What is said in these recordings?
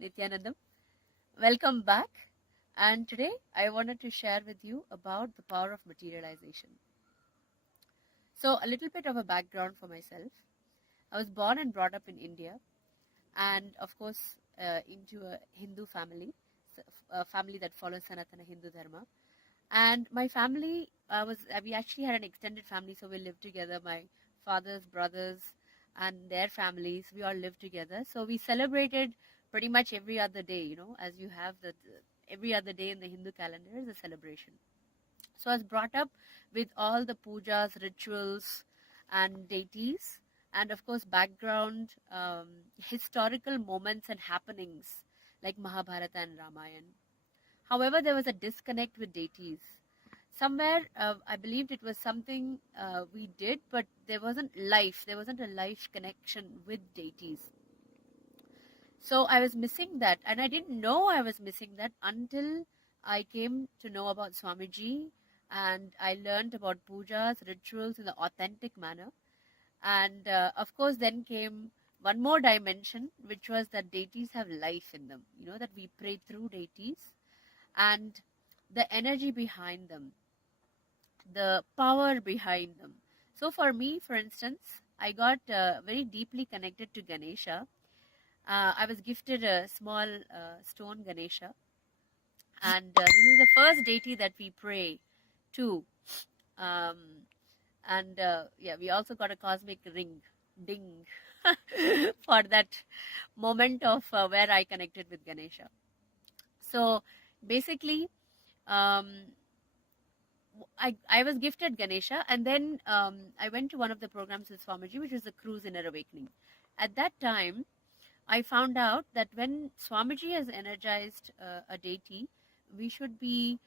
Nityanandam. Welcome back. And today I wanted to share with you about the power of materialization. So, a little bit of a background for myself. I was born and brought up in India, and of course, into a Hindu family, a family that follows Sanatana Hindu Dharma. And my family we actually had an extended family, so we lived together. My father's brothers and their families, we all lived together. So we celebrated pretty much every other day, as you have every other day in the Hindu calendar is a celebration. So I was brought up with all the pujas, rituals, and deities, and of course, background historical moments and happenings like Mahabharata and Ramayana. However, there was a disconnect with deities. Somewhere, I believed it was something we did, but there wasn't life. There wasn't a life connection with deities. So I was missing that, and I didn't know I was missing that until I came to know about Swamiji, and I learned about pujas, rituals in the authentic manner. And of course, then came one more dimension, which was that deities have life in them. That we pray through deities and the energy behind them, the power behind them. So for me, for instance, I got very deeply connected to Ganesha. I was gifted a small stone Ganesha, and this is the first deity that we pray to. Um, and yeah, we also got a cosmic ring, ding, for that moment of where I connected with Ganesha. So basically, um, I was gifted Ganesha, and then I went to one of the programs with Swamiji, which was the Cruise Inner Awakening. At that time, I found out that when Swamiji has energized a deity, we should be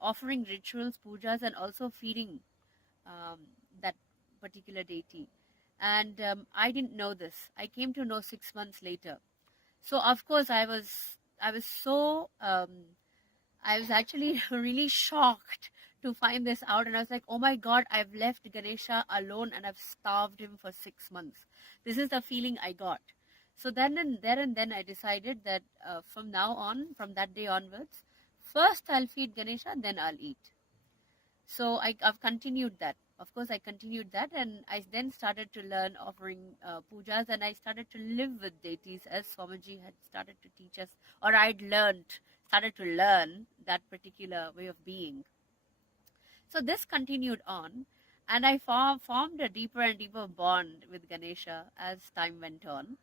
offering rituals, pujas, and also feeding um, that particular deity. And I didn't know this. I came to know 6 months later. So of course I was so I was actually really shocked to find this out, and I was like, oh my god, I've left Ganesha alone and I've starved him for 6 months. This is the feeling I got. So then and there and then I decided that from now on, from that day onwards, first I'll feed Ganesha, then I'll eat. So I've continued that. Of course, I continued that, and I then started to learn offering pujas, and I started to live with deities as Swamiji had started to teach us, or started to learn that particular way of being. So this continued on, and I formed a deeper and deeper bond with Ganesha as time went on.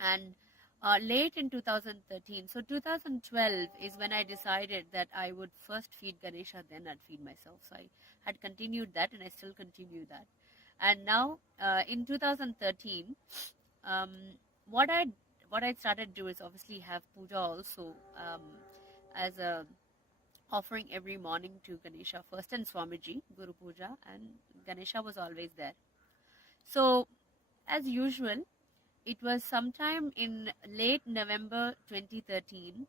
And late in 2013, so 2012 is when I decided that I would first feed Ganesha, then I'd feed myself. So I had continued that, and I still continue that. And now in 2013, um, what I what I started to do is obviously have puja also, as a offering every morning to Ganesha first, and Swamiji Guru Puja, and Ganesha was always there. So as usual, it was sometime in late November 2013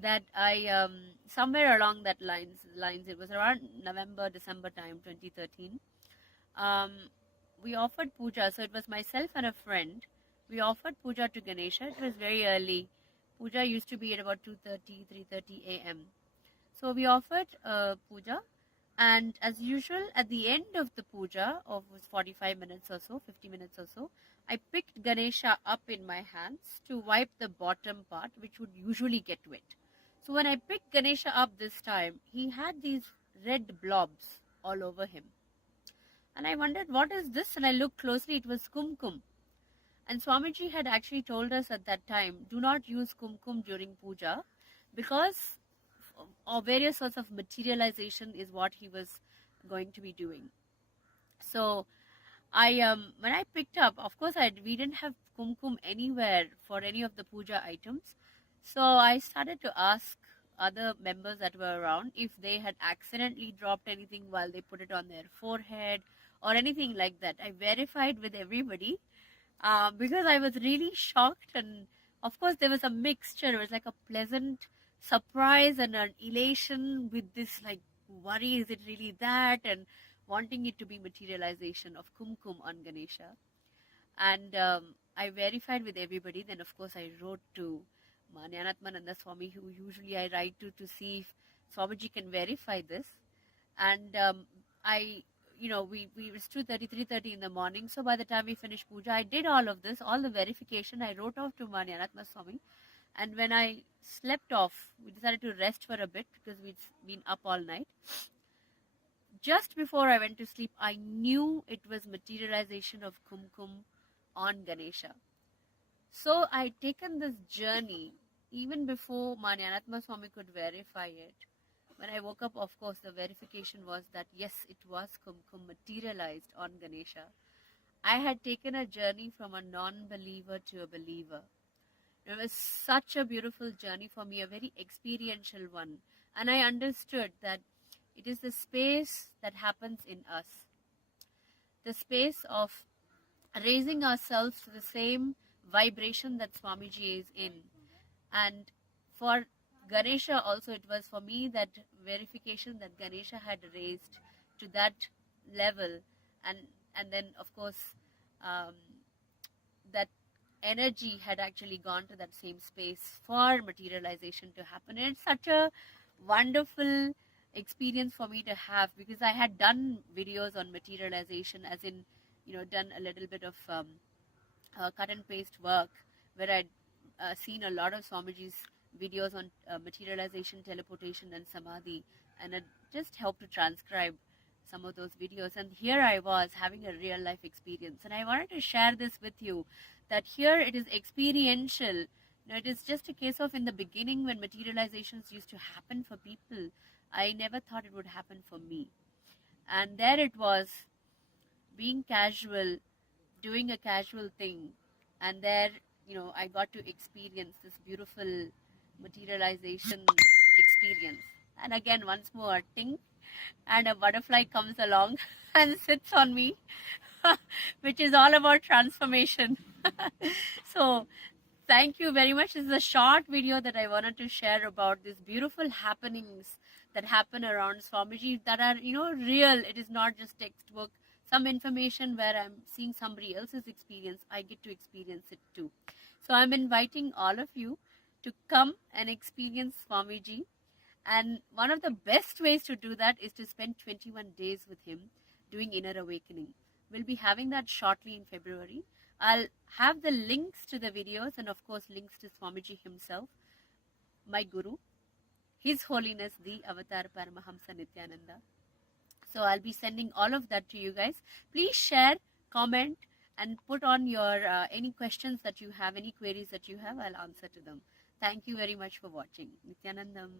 that I somewhere along that lines, it was around November December time 2013. um, we offered puja. So it was myself and a friend. We offered puja to Ganesha. It was very early. Puja used to be at about 2:30, 3:30 a.m. So we offered puja, and as usual, at the end of the puja, of 45 minutes or so, 50 minutes or so, I picked Ganesha up in my hands to wipe the bottom part, which would usually get wet. So when I picked Ganesha up this time, he had these red blobs all over him. And I wondered, what is this? And I looked closely, it was kumkum. And Swamiji had actually told us at that time, do not use kumkum during puja, because or various sorts of materialization is what he was going to be doing. So I when I picked up, of course we didn't have kumkum anywhere for any of the puja items. So I started to ask other members that were around if they had accidentally dropped anything while they put it on their forehead or anything like that. I verified with everybody because I was really shocked, and of course there was a mixture. It was like a pleasant surprise and an elation with this like worry, is it really that, and wanting it to be materialization of kumkum on Ganesha. And I verified with everybody. Then, of course, I wrote to Manyanatmananda Swami, who usually I write to see if Swamiji can verify this. And we was 2:30, 3:30 in the morning. So by the time we finished puja, I did all of this, all the verification. I wrote off to Manyanatma Swami. And when I slept off, we decided to rest for a bit because we'd been up all night. Just before I went to sleep, I knew it was materialization of Kumkum on Ganesha. So I'd taken this journey even before Manyanatma Swami could verify it. When I woke up, of course, the verification was that yes, it was Kumkum materialized on Ganesha. I had taken a journey from a non-believer to a believer. It was such a beautiful journey for me, a very experiential one. And I understood that it is the space that happens in us. The space of raising ourselves to the same vibration that Swamiji is in. And for Ganesha also, it was for me that verification that Ganesha had raised to that level. And then, of course, that energy had actually gone to that same space for materialization to happen. And it's such a wonderful experience for me to have, because I had done videos on materialization, as in, done a little bit of cut and paste work, where I'd seen a lot of Swamiji's videos on materialization, teleportation and samadhi, and it just helped to transcribe some of those videos. And here I was having a real life experience, and I wanted to share this with you, that here it is experiential. It is just a case of, in the beginning when materializations used to happen for people, I never thought it would happen for me. And there it was, being casual, doing a casual thing, and there, I got to experience this beautiful materialization experience. And again, once more, ting, and a butterfly comes along and sits on me, which is all about transformation. So thank you very much. This is a short video that I wanted to share about these beautiful happenings that happen around Swamiji, that are, real. It is not just textbook. Some information where I'm seeing somebody else's experience, I get to experience it too. So I'm inviting all of you to come and experience Swamiji. And one of the best ways to do that is to spend 21 days with him doing inner awakening. We'll be having that shortly in February. I'll have the links to the videos, and of course links to Swamiji himself, my Guru, His Holiness the Avatar Paramahamsa Nityananda. So I'll be sending all of that to you guys. Please share, comment, and put on your any questions that you have, any queries that you have. I'll answer to them. Thank you very much for watching. Nityanandam.